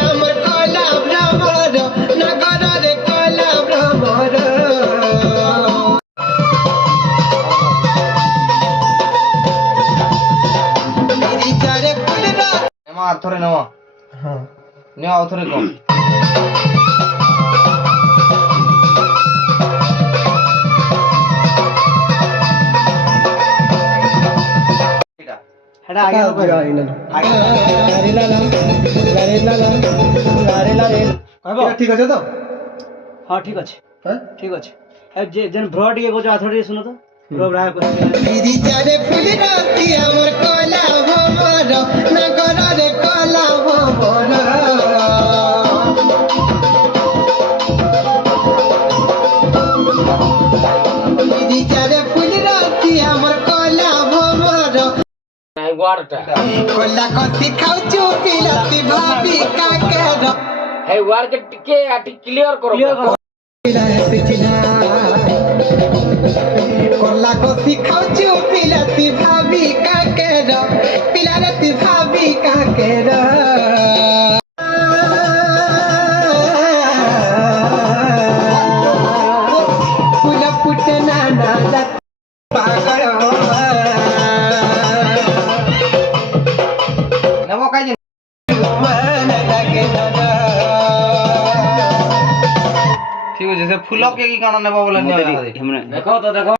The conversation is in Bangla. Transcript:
আমার কলা ভ্রমর নগরে কলা ভ্রমর গিরিজারে ফুলরা এমা আর থরে নেওয়া হ্যাঁ নেওয়া আর থরে কম এটা আগে আগে ঠিক আছে তো হ্যাঁ ঠিক আছে হ্যাঁ ঠিক আছে যে যেন ভ্র টিকে কোচ আথর দিয়ে শুনো তো ভ্র ব্রায় করে গিরিজারে ফুলরা আমার কলা ভ্রমর নগরে কলা ভ্রমর গিরিজারে ফুলরা আমার কলা ভ্রমর ওয়ার্ডটা কলা কতি খাউচু পিলাতি ভাবি কাকের এই ওয়ার্ডকে টিকে আটি ক্লিয়ার করো কলা কতি খাউচু পিলাতি ভাবি কাকের পিলাতি ভাবি কাকের ফুল ফুটে না না পাগল নেবো কাই যে মন লাগে না ঠিক আছে সে ফুলকে কি কারণে নেবো বলে নিয়ে দেখো তো দেখো